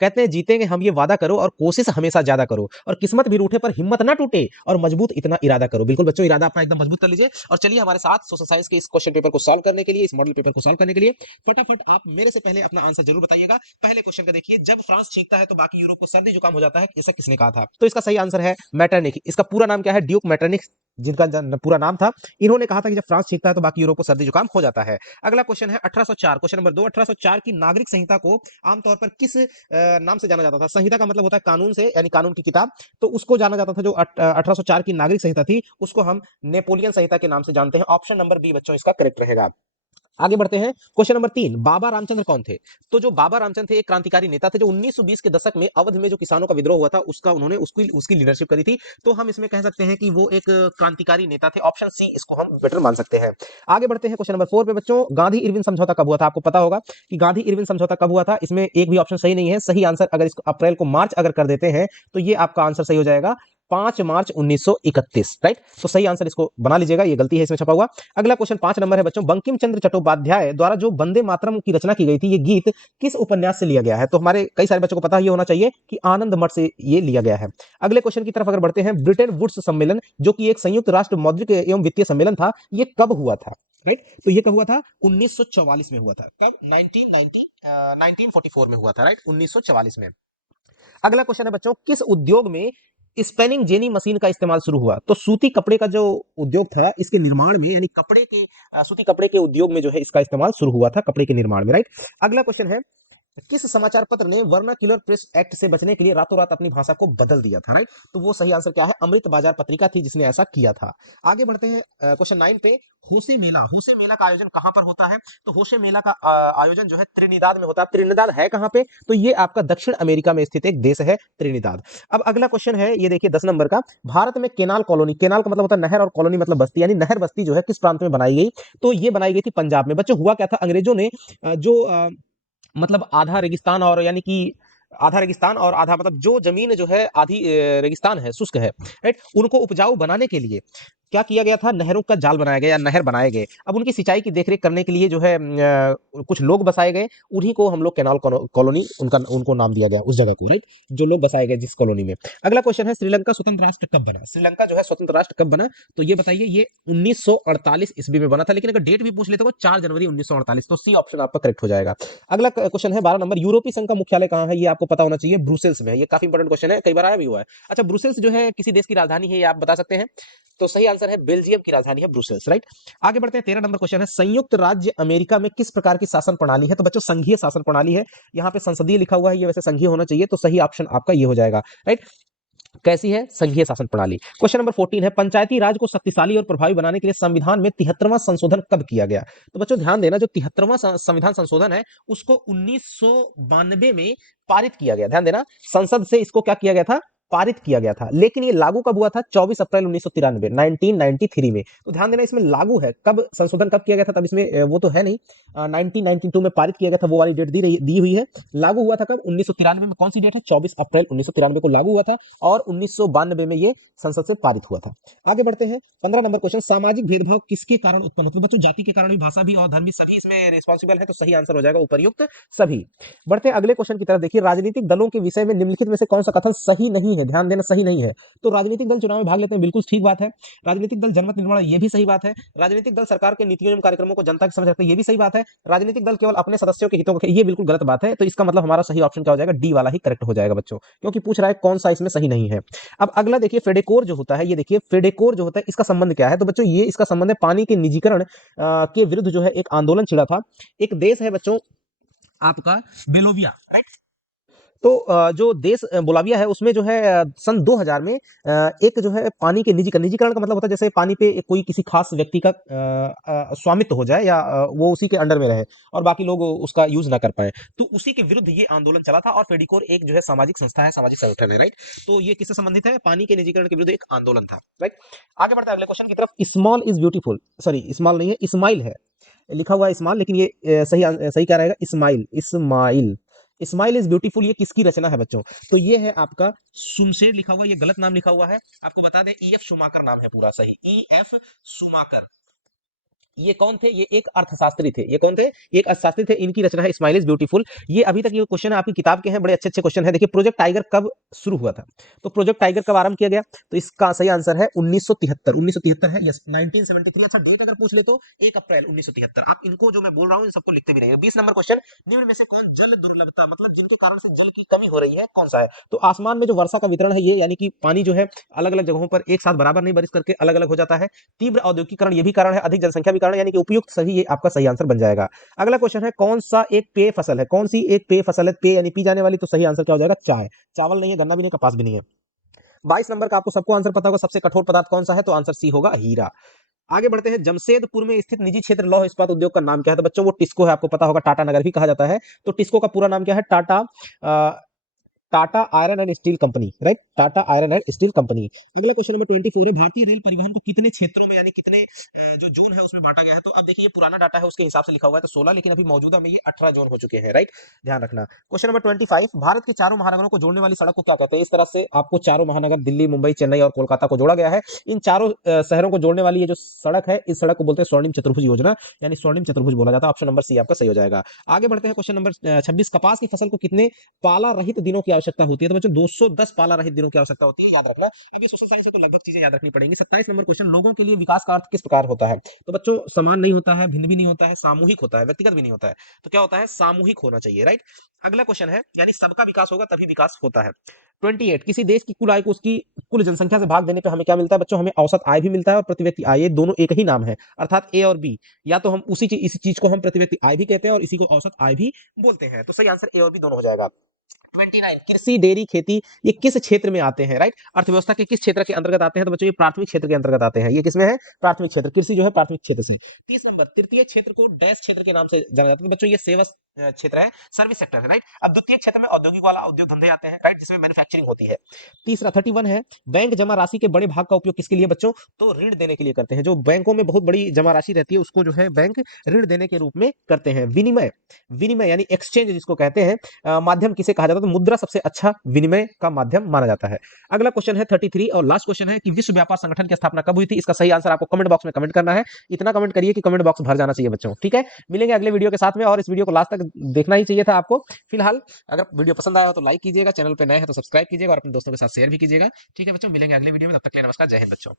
कहते हैं जीतेंगे हम ये वादा करो और कोशिश हमेशा ज्यादा करो और किस्मत भी रूठे पर हिम्मत ना टूटे और मजबूत इतना इरादा करो। बिल्कुल बच्चों, इरादा अपना एकदम मजबूत कर लीजिए और चलिए हमारे साथ सोशल साइंस के इस क्वेश्चन पेपर को सॉल्व करने के लिए, इस मॉडल पेपर को सॉल्व करने के लिए फटाफट आप मेरे से पहले अपना आंसर जरूर बताइएगा। पहले क्वेश्चन का देखिए, जब फ्रांस छींकता है तो बाकी यूरोप को सर्दी जुकाम हो जाता है, ऐसा किसने कहा था? तो इसका सही आंसर है मैटरनिक। इसका पूरा नाम क्या है? ड्यूक मैटरनिक, जिनका पूरा नाम था। इन्होंने कहा था कि जब फ्रांस छींकता है तो बाकी यूरोप को सर्दी जुकाम हो जाता है। अगला क्वेश्चन है 1804, क्वेश्चन नंबर 2। 1804 की नागरिक संहिता को आमतौर पर किस नाम से जाना जाता था? संहिता का मतलब होता है कानून से, यानी कानून की किताब। तो उसको जाना जाता था, जो 1804 की नागरिक संहिता थी, उसको हम नेपोलियन संहिता के नाम से जानते हैं। ऑप्शन नंबर बी बच्चों इसका करेक्ट रहेगा। आगे बढ़ते हैं, क्वेश्चन नंबर 3। बाबा रामचंद्र कौन थे? तो जो बाबा रामचंद्र थे एक क्रांतिकारी नेता थे, जो 1920 के दशक में अवध में जो किसानों का विद्रोह हुआ था उसका उन्होंने उसकी लीडरशिप करी थी। तो हम इसमें कह सकते हैं कि वो एक क्रांतिकारी नेता थे। ऑप्शन सी इसको हम बेटर मान सकते हैं। आगे बढ़ते हैं क्वेश्चन नंबर 4 पे बच्चों। गांधी इरविन समझौता कब हुआ था? आपको पता होगा कि गांधी इरविन समझौता कब हुआ था। इसमें एक भी ऑप्शन सही नहीं है। सही आंसर अगर इसको अप्रैल को मार्च अगर कर देते हैं तो ये आपका आंसर सही हो जाएगा, 5 मार्च 1931। राइट, तो सही आंसर इसको बना लीजिएगा, ये गलती है इसमें छपा हुआ। अगला क्वेश्चन 5 नंबर है बच्चों। बंकिम चंद्र चट्टोपाध्याय द्वारा जो वंदे मातरम की रचना की गई थी, ये गीत किस उपन्यास से लिया गया है? तो हमारे कई सारे बच्चों को पता ही होना चाहिए कि आनंद मठ से ये लिया गया है। अगले क्वेश्चन की तरफ अगर बढ़ते हैं, ब्रिटेन वुड्स सम्मेलन जो कि एक संयुक्त राष्ट्र मौद्रिक एवं वित्तीय सम्मेलन था, ये कब हुआ था? राइट, तो ये कब हुआ था? 1944 में हुआ था। कब? 1944 में हुआ था। राइट, 1944 में। अगला क्वेश्चन है बच्चों, किस उद्योग में स्पेनिंग जेनी मशीन का इस्तेमाल शुरू हुआ? तो सूती कपड़े का जो उद्योग था, इसके निर्माण में, यानी कपड़े के सूती कपड़े के उद्योग में जो है इसका इस्तेमाल शुरू हुआ था, कपड़े के निर्माण में। राइट, अगला क्वेश्चन है, किस समाचार पत्र ने वर्नाक्युलर प्रेस एक्ट से बचने के लिए रातों रात अपनी भाषा को बदल दिया था? राइट, तो वो सही आंसर क्या है? अमृत बाजार पत्रिका थी जिसने ऐसा किया था। आगे बढ़ते हैं क्वेश्चन 9 पे। होशे मेला, होशे मेला का आयोजन कहां पर होता है? तो होशे मेला का आयोजन जो है त्रिनिदाद में होता है। त्रिनिदाद है कहां पे? तो ये आपका दक्षिण अमेरिका में स्थित एक देश है, त्रिनिदाद। अब अगला क्वेश्चन है, ये देखिए 10 नंबर का। भारत में केनाल कॉलोनी, केनाल का मतलब होता है नहर और कॉलोनी मतलब बस्ती, यानी नहर बस्ती जो है किस प्रांत में बनाई गई? तो ये बनाई गई थी पंजाब में। बच्चों हुआ क्या था, अंग्रेजों ने जो मतलब आधा रेगिस्तान, और यानी कि आधा रेगिस्तान और आधा मतलब जो जमीन जो है आधी रेगिस्तान है, शुष्क है, राइट, उनको उपजाऊ बनाने के लिए क्या किया गया था? नहरों का जाल बनाया गया या नहर बनाए गए। अब उनकी सिंचाई की देखरेख करने के लिए जो है कुछ लोग बसाए गए, उन्हीं को हम लोग कैनाल कॉलोनी उनका उनको नाम दिया गया उस जगह को। राइट, जो लोग बसाए गए जिस कॉलोनी में। अगला क्वेश्चन है, श्रीलंका स्वतंत्र राष्ट्र कब बना? श्रीलंका जो है स्वतंत्र राष्ट्र कब बना? तो ये बताइए, ये 1948 ईस्वी में बना था, लेकिन अगर डेट भी पूछ लेते हो 4 जनवरी 1948, तो सी ऑप्शन आपका करेक्ट हो जाएगा। अगला क्वेश्चन है 12 नंबर। यूरोपीय संघ का मुख्यालय कहां है? ये आपको पता होना चाहिए, ब्रुसेल्स में है। ये काफी इंपॉर्टेंट क्वेश्चन है, कई बार आया भी हुआ है। अच्छा, ब्रुसेल्स जो है किसी देश की राजधानी है, ये आप बता सकते हैं? तो सही आंसर है, बेल्जियम की राजधानी है ब्रुसेल्स। राइट, आगे बढ़ते हैं। 13 नंबर क्वेश्चन है, संयुक्त राज्य अमेरिका में किस प्रकार की शासन प्रणाली है? तो बच्चों संघीय शासन प्रणाली है। यहाँ पे संसदीय लिखा हुआ है, ये वैसे संघीय होना चाहिए, तो सही ऑप्शन आपका ये हो जाएगा। राइट, कैसी है? संघीय शासन प्रणाली। क्वेश्चन नंबर 14 है, पंचायती राज को शक्तिशाली और प्रभावी बनाने के लिए संविधान में 73वां संशोधन कब किया गया? तो बच्चों ध्यान देना, जो 73वां संविधान संशोधन है उसको 1992 में पारित किया गया। ध्यान देना, संसद से इसको क्या किया गया था? पारित किया गया था। लेकिन ये लागू कब हुआ था? 24 अप्रैल 1993, 1993 में। तो ध्यान देना, इसमें लागू है कब, संशोधन कब किया गया था, तब इसमें वो तो है नहीं। 1992 में पारित किया गया था, वो वाली डेट दी हुई है। लागू हुआ था कब? 1993 में। कौन सी डेट है? 24 अप्रैल 1993 को लागू हुआ था और 1992 में ये संसद से पारित हुआ था। आगे बढ़ते हैं, 15 नंबर क्वेश्चन। सामाजिक भेदभाव किसके कारण उत्पन्न होता है? बच्चों जाति के कारण भी, भाषा भी और धर्म भी, सभी इसमें रिस्पॉन्सिबल है, तो सही आंसर हो जाएगा उपर्युक्त सभी। बढ़ते हैं अगले क्वेश्चन की तरफ। देखिए, राजनीतिक दलों के विषय में निम्नलिखित में से कौन सा कथन सही नहीं है? ध्यान देना, सही नहीं है। तो राजनीतिक दल चुनाव में भाग लेते हैं, बिल्कुल ठीक बात है। राजनीतिक दल जनमत निर्माण, ये भी सही बात है। राजनीतिक दल सरकार के नीतियों एवं कार्यक्रमों को जनता के समझ रखते हैं, ये भी सही बात है। राजनीतिक दल केवल अपने सदस्यों के हितों को, ये बिल्कुल गलत बात है। तो इसका मतलब हमारा सही ऑप्शन क्या हो जाएगा? डी वाला ही करेक्ट हो जाएगा बच्चों, क्योंकि पूछ रहा है कौन सा इसमें सही नहीं है। अब अगला देखिए, फेडेकोर जो होता है, ये देखिए फेडेकोर जो होता है, इसका संबंध क्या है? तो बच्चों ये इसका संबंध है पानी के निजीकरण के विरुद्ध जो है एक आंदोलन छिड़ा था। एक देश है बच्चों आपका बेलोविया। राइट, तो जो देश बोलाविया है उसमें जो है सन 2000 में एक जो है पानी के निजीकरण का मतलब होता है जैसे पानी पे कोई किसी खास व्यक्ति का स्वामित्व हो जाए, या वो उसी के अंडर में रहे और बाकी लोग उसका यूज ना कर पाए, तो उसी के विरुद्ध ये आंदोलन चला था। और फेडिकोर एक जो है सामाजिक संस्था है, सामाजिक संगठन है। राइट, तो ये किससे संबंधित है? पानी के निजीकरण के विरुद्ध एक आंदोलन था। राइट, आगे बढ़ते हैं अगले क्वेश्चन की तरफ। Small is beautiful, sorry small नहीं है, इस्माइल है, लिखा हुआ है स्मॉल, लेकिन ये सही क्या रहेगा? इस्माइल, इस्माइल, इस्माइल इज ब्यूटीफुल, ये किसकी रचना है बच्चों? तो ये है आपका सुमशेर लिखा हुआ है, ये गलत नाम लिखा हुआ है। आपको बता दें, ई एफ शुमाकर नाम है पूरा, सही ई एफ शुमाकर। ये कौन थे? ये एक अर्थशास्त्री थे। ये कौन थे? एक अर्थशास्त्री थे। इनकी रचना है स्माइल इज ब्यूटीफुल। ये अभी तक ये क्वेश्चन आपकी किताब के हैं, बड़े अच्छे अच्छे क्वेश्चन है। देखिए, प्रोजेक्ट टाइगर कब शुरू हुआ था? तो प्रोजेक्ट टाइगर कब आरंभ किया गया? तो इसका सही आंसर है 1973। 1973 है, यस 1973। अच्छा, डेट अगर पूछ ले तो 1 अप्रैल 1973। आप इनको जो मैं बोल रहा हूँ इन सबको लिखते भी रहिए। 20 नंबर क्वेश्चन, निम्न में से कौन जल दुर्लभता मतलब जिनके कारण से जल की कमी हो रही है कौन सा है? तो आसमान में जो वर्षा का वितरण है ये, यानी कि पानी जो है अलग अलग जगहों पर एक साथ बराबर नहीं बारिश करके अलग अलग हो जाता है। तीव्र औद्योगिकरण ये भी कारण है, अधिक जनसंख्या भी कारण, यानी कि उपयुक्त सही, ये आपका सही आंसर बन जाएगा। अगला क्वेश्चन है, कौन सा एक पेय फसल है? कौन सी एक पेय फसल है? पेय यानी पी जाने वाली, तो सही आंसर क्या हो जाएगा? चाय। चावल नहीं है, गन्ना भी नहीं, कपास भी नहीं है। 22 नंबर का आपको सबको आंसर पता होगा, सबसे कठोर पदार्थ कौन सा है? तो आंसर सी होगा, हीरा। आगे बढ़ते हैं, जमशेदपुर में स्थित निजी क्षेत्र लौह इस्पात उद्योग का नाम क्या है? तो बच्चों वो टिस्को है, आपको पता होगा, टाटा नगर भी कहा जाता है। तो टिस्को का पूरा नाम क्या है? Tata iron and steel company, right, Tata iron and steel company. अगला क्वेश्चन नंबर 24 है, भारतीय रेल परिवहन को कितने क्षेत्रों में यानी कितने जो जोन है उसमें बांटा गया है? तो अब देखिए, ये पुराना डाटा है, उसके हिसाब से लिखा हुआ है तो 16, लेकिन अभी मौजूदा में ये 18 जोन हो चुके हैं, राइट, ध्यान रखना। क्वेश्चन नंबर 25, भारत के चारों महानगरों को जोड़ने वाली सड़क को क्या कहते हैं? इस तरह से आपको चारों महानगर दिल्ली, मुंबई, चेन्नई और कोलकाता को जोड़ा गया है। इन चारों शहरों को जोड़ने वाली ये जो सड़क है, इस सड़क को बोलते हैं स्वर्णिम चतुर्भुज योजना, यानी स्वर्णिम चतुर्भुज बोला जाता है। ऑप्शन नंबर सी आपका सही हो जाएगा। आगे बढ़ते हैं, क्वेश्चन नंबर 26, कपास की फसल को कितने पाला रहित दिनों की आवश्यकता होती है? तो बच्चों 210 पाला रहित दिनों की आवश्यकता होती है, याद रखना। ये भी सोशल साइंस है तो लगभग चीजें याद रखनी पड़ेंगी। 27 नंबर क्वेश्चन, लोगों के लिए विकास का अर्थ किस प्रकार होता है? तो बच्चों समान नहीं होता है, भिन्न भी नहीं होता है, सामूहिक होता है, व्यक्तिगत भी नहीं होता है। तो क्या होता है? सामूहिक होना चाहिए, राइट। अगला क्वेश्चन है, यानी सबका विकास होगा तभी विकास होता है। 28, किसी देश की कुल आय को उसकी कुल जनसंख्या से भाग देने पे हमें क्या मिलता है? बच्चों हमें औसत आय भी मिलता है और प्रति व्यक्ति आय, ये दोनों एक ही नाम है, अर्थात ए और बी। या तो हम इसी चीज को हम प्रति व्यक्ति आय भी कहते हैं और इसी को औसत आय भी बोलते हैं। तो सही आंसर ए और बी दोनों हो जाएगा। 29, कृषि, डेयरी, खेती, ये किस क्षेत्र में आते हैं? राइट, अर्थव्यवस्था के किस क्षेत्र के अंतर्गत आते हैं? तो बच्चों ये प्राथमिक क्षेत्र के अंतर्गत आते हैं। ये किसमें है? प्राथमिक क्षेत्र। कृषि जो है प्राथमिक क्षेत्र से। 30 नंबर, तृतीय क्षेत्र को डैश क्षेत्र के नाम से जाना जाता है। तो बच्चों ये सेवा क्षेत्र है, सर्विस सेक्टर है, राइट। अब द्वितीय क्षेत्र में औद्योगिक वाला उद्योग धंधे आते हैं, राइट, जिसमें मैन्युफैक्चरिंग होती है। तीसरा 31 है, बैंक जमा राशि के बड़े भाग का उपयोग किसके लिए बच्चों? तो ऋण देने के लिए करते हैं। जो बैंकों में बहुत बड़ी जमा राशि रहती है उसको जो है बैंक ऋण देने के रूप में करते हैं। विनिमय, विनिमय यानी एक्सचेंज जिसको कहते हैं, माध्यम किसे कहा जाता है? तो मुद्रा सबसे अच्छा विनिमय का माध्यम माना जाता है। अगला क्वेश्चन है 33 और लास्ट क्वेश्चन है कि विश्व व्यापार संगठन की स्थापना कब हुई थी? इसका सही आंसर आपको कमेंट बॉक्स में कमेंट करना है। इतना कमेंट करिए कि कमेंट बॉक्स भर जाना चाहिए बच्चों, ठीक है। मिलेंगे अगले वीडियो के साथ में, और इस वीडियो को लास्ट तक देखना ही चाहिए था आपको। फिलहाल अगर वीडियो पसंद आया हो तो लाइक कीजिएगा, चैनल पे नए हैं तो सब्सक्राइब कीजिएगा और अपने दोस्तों के साथ शेयर भी कीजिएगा, ठीक है बच्चों। मिलेंगे अगले वीडियो में, तब तक के लिए नमस्कार, जय हिंद बच्चों।